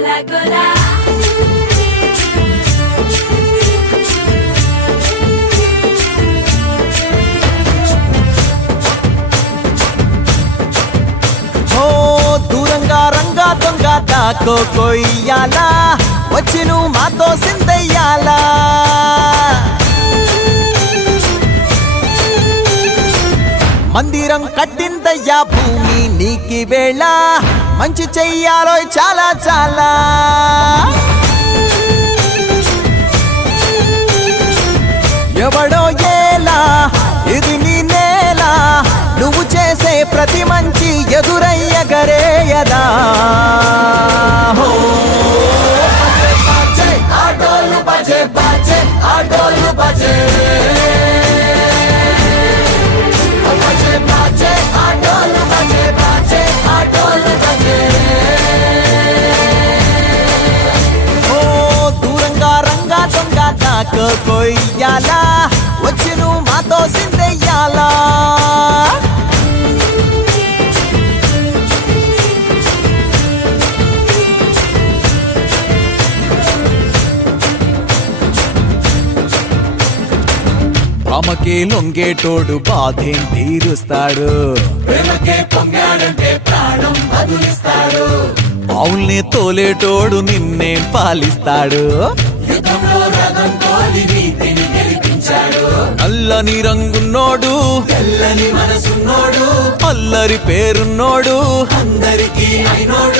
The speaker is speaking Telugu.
గోలా గోలా దూరంగా రంగా దొంగ దాకో కొయ్యాలా వచ్చి నువ్వు మాతో సిందయ్యాలా మందిరం కట్టిందయ్యా భూమి నీకి వేళ మంచి చెయ్యాలో చాలా చాలా ఎవడో ఏలా ఇది నీ నేల నువ్వు చేసే ప్రతి మంచి ఎదురయ్యగరేయదా ఆటోలు బజే బజే ఆటోలు బజే బజే బజే ఆటోలు బజే బజే ఆటోలు బజే దూరంగా రంగా దొంగ నాకు కొయ్యాలా వచ్చి నువ్వు మాతో సిందెయ్యాలా ప్రేమకే లొంగేటోడు బాధేం తీరుస్తాడు ప్రేమకే పొంగాడంటే ప్రాణం బదులిస్తాడు పావుల్ని తోలేటోడు నిన్నేం పాలిస్తాడు యుద్ధంలో రథం తోలి నీతిని గెలిపించాడు నల్లని రంగున్నోడు తెల్లని మనసున్నోడు అల్లరి పేరున్నోడు అందరికీ అయినోడు